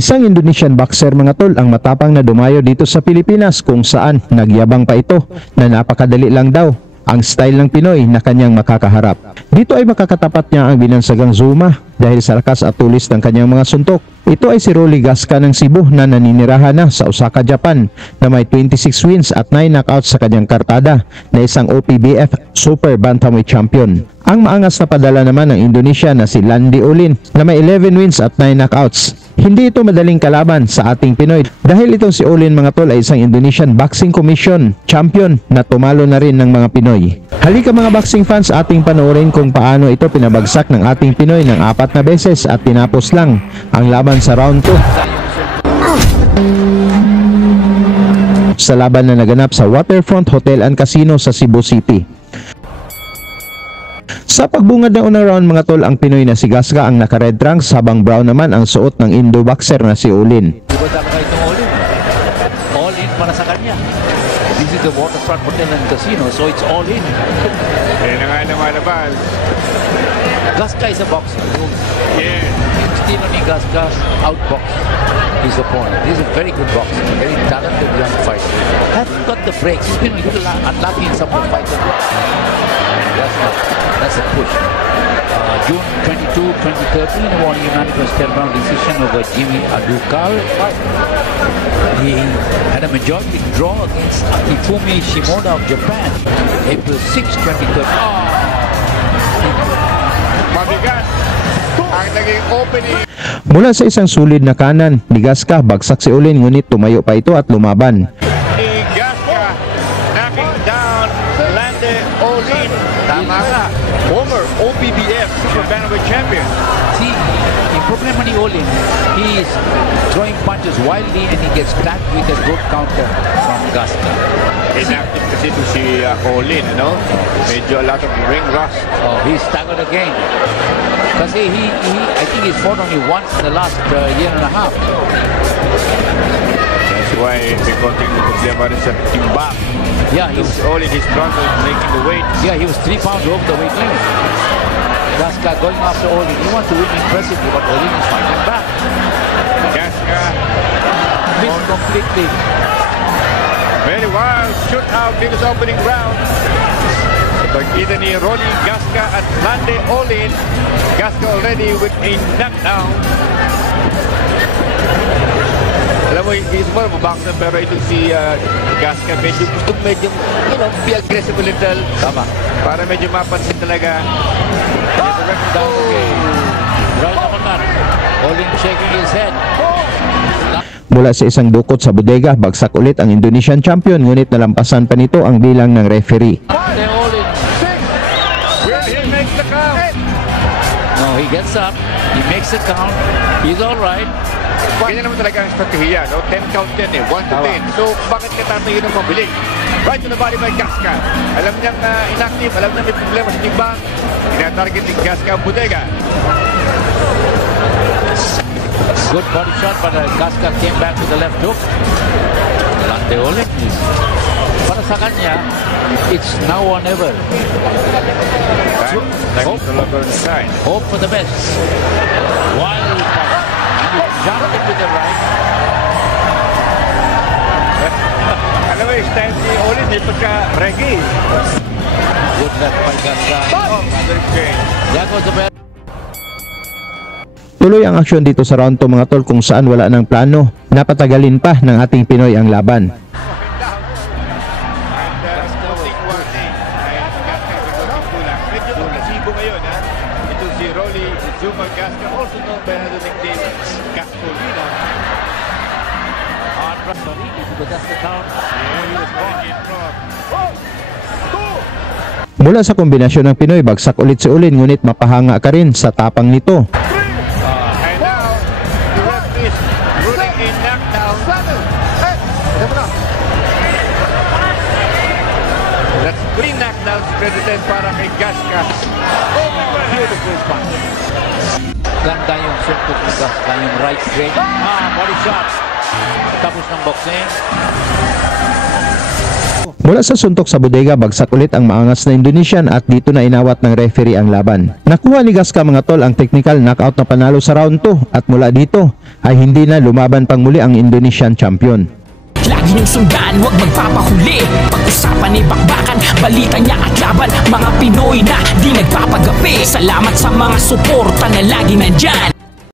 Isang Indonesian boxer mga tol ang matapang na dumayo dito sa Pilipinas kung saan nagyabang pa ito na napakadali lang daw ang style ng Pinoy na kanyang makakaharap. Dito ay makakatapat niya ang binansagang Zuma dahil sa lakas at tulis ng kanyang mga suntok. Ito ay si Rolly Gasca ng Cebu na naninirahan na sa Osaka, Japan na may 26 wins at 9 knockouts sa kanyang kartada na isang OPBF Super Bantamweight Champion. Ang maangas na padala naman ng Indonesia na si Lande Olin na may 11 wins at 9 knockouts. Hindi ito madaling kalaban sa ating Pinoy dahil itong si Olin mga tol ay isang Indonesian Boxing Commission champion na tumalo na rin ng mga Pinoy. Halika mga boxing fans, ating panoorin kung paano ito pinabagsak ng ating Pinoy ng 4 na beses at tinapos lang ang laban sa round 2 sa laban na naganap sa Waterfront Hotel and Casino sa Cebu City. Sa pagbungad ng unang round mga tol, ang Pinoy na si Gasca ang naka-red trunks habang brown naman ang suot ng Indo boxer na si Olin. All in para sa kanya. This is the Waterfront Hotel and Casino, so it's all in. Yan na nga naman. Gasca is a boxer. Yeah. Stilo ni Gasca outbox his opponent. He's a very good boxer, very talented young fighter. Hasn't got the breaks. He's been unlucky in some of the fights. That's a push. June 22, 2013, he won a unanimous 10-round decision over Jimmy Adukal. He had a majority draw against Ifumi Shimoda of Japan. April 6, 2013. Mabigat ang naging opening. Mula sa isang sulid na kanan ni Gasca, bagsak si Olin ngunit tumayo pa ito at lumaban. Ni Gasca knocking down Lande Olin. Tama ka. Former OPBF Super Bantamweight Champion. See, yung problema ni Olin, he is throwing punches wildly and he gets tagged with a good counter from Gasca. Inactive kasi ito si Olin, ano? Medyo a lot of ring rust. Oh, he's staggered again. Kasi I think he's fought only once in the last year and a half. That's why may konting problema rin sa timbang. Yeah, he's Olin, his struggle making the weight. Yeah, he was 3 pounds over the weight limit. Gasca going after Olin. He wants to win impressively, but Olin is fighting back. Gasca Missed completely. very wild shootout in this opening round. Pagkita ni Rolly Gasca at Lande Olin. Gasca already with a knockdown. Alam mo, he's more of a boxer, pero ito si Gasca medyo be aggressive a little. Tama. Para medyo mapansin talaga. Down again. Round number 9. Olin shaking his head. Mula sa isang dukot sa bodega, bagsak ulit ang Indonesian champion ngunit nalampasan pa nito ang bilang ng referee. Olin. Will he make the count? No, he gets up. He makes the count. He's all right. Ganyan naman talaga ang strategiya, no? 10 count yan eh, 1 to 10. So, bakit ka tatayo ng mabilis? Right to the body by Gasca. Alam niyang inactive, alam na may problema sa timbang. Ina-target ni Gasca ang bodega. Good body shot, but Gasca came back with the left hook. Lande Olin is, para sa kanya, it's now or never. Hope for the best. Wild punch. Jumped it with the right. Alam mo, yung style ni Olin, may pagka-reggae. Good left by Gasca. Oh, That was the best. Tuloy ang aksyon dito sa round 2 mga tol kung saan wala ng plano. Napatagalin pa ng ating Pinoy ang laban. Medyo agresibo ngayon, ha? Ito si Rolly Zuma Gasca, also known by another nickname, Gascolina. Because that's the count. Mula sa kombinasyon ng Pinoy, bagsak ulit si Olin ngunit mapahanga ka rin sa tapang nito. And now, the ref is ruling a knockdown. That's 3 knockdowns credited para kay Gasca. Oh, beautiful punch. Ganda yung suntok ng Gasca, yung right straight. Body shot. Tapos ng boxing. Mula sa suntok sa bodega, bagsak ulit ang maangas na Indonesian at dito na inawat ng referee ang laban. Nakuha ni Gasca mga tol ang technical knockout na panalo sa round 2 at mula dito ay hindi na lumaban pang muli ang Indonesian champion. Lagi niyong sundan, huwag magpapahuli. Pag-usapan ni bakbakan, balita niya at laban. Mga Pinoy na di nagpapagapi. Salamat sa mga suporta na lagi nandyan.